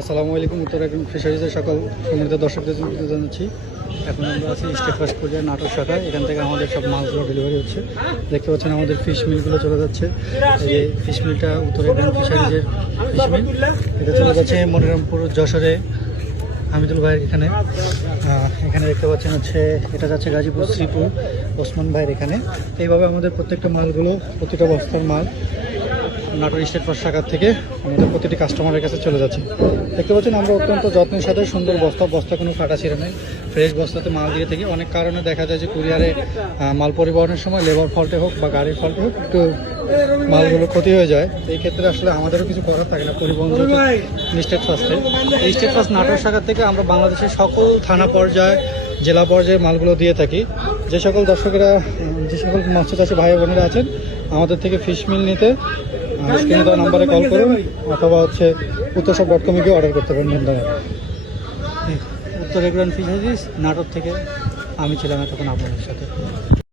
আসসালামু আলাইকুম। উত্তর একদম ফিশারিজের সকল সম্মানিত দর্শকদের জানাচ্ছি। এখন আমরা আছি স্টেট ফার্স্ট পর্যায়ে নাটোর শাখায়। এখান থেকে আমাদের সব মালগুলো ডেলিভারি হচ্ছে। দেখতে পাচ্ছেন আমাদের ফিশ মিলগুলো চলে যাচ্ছে। এই যে ফিশ মিলটা উত্তর একদম ফিশারিজের ফিশ মিল, এটা চলে যাচ্ছে মনিরামপুর যশোরে হামিদুল ভাইয়ের এখানে। এখানে দেখতে পাচ্ছেন হচ্ছে এটা যাচ্ছে গাজীপুর শ্রীপুর ওসমান ভাইয়ের এখানে। এইভাবে আমাদের প্রত্যেকটা মালগুলো প্রতিটা বস্তার মাল নাটোর স্টেট ফার্স্ট শাখার থেকে আমাদের প্রতিটি কাস্টমারের কাছে চলে যাচ্ছে। দেখতে পাচ্ছেন আমরা অত্যন্ত যত্নের সাথে সুন্দর বস্তা কোনো ফাটা ছিঁড়ে নেই, ফ্রেশ বস্তাতে মাল দিয়ে থাকি। অনেক কারণে দেখা যায় যে কুরিয়ারে মাল পরিবহনের সময় লেবার ফল্টে হোক বা গাড়ির ফল্টে হোক একটু মালগুলো ক্ষতি হয়ে যায়। এই ক্ষেত্রে আসলে আমাদেরও কিছু করার থাকে না পরিবহন স্টেট ফার্স্টে। এই স্টেট ফার্স্ট নাটোর শাখা থেকে আমরা বাংলাদেশের সকল থানা পর্যায়ে জেলা পর্যায়ে মালগুলো দিয়ে থাকি। যে সকল দর্শকেরা যে সকল মৎস্য চাষী ভাই বোনেরা আছেন আমাদের থেকে ফিশ মিল নিতে স্ক্রিনে দেওয়া নাম্বারে কল করুন অথবা হচ্ছে uttorsop.com গিয়ে অর্ডার করতে পারেন। ধন্যবাদ। উত্তর এগ্রান ফিশারিজ নাটোর থেকে আমি ছিলাম এতক্ষণ আপনাদের সাথে।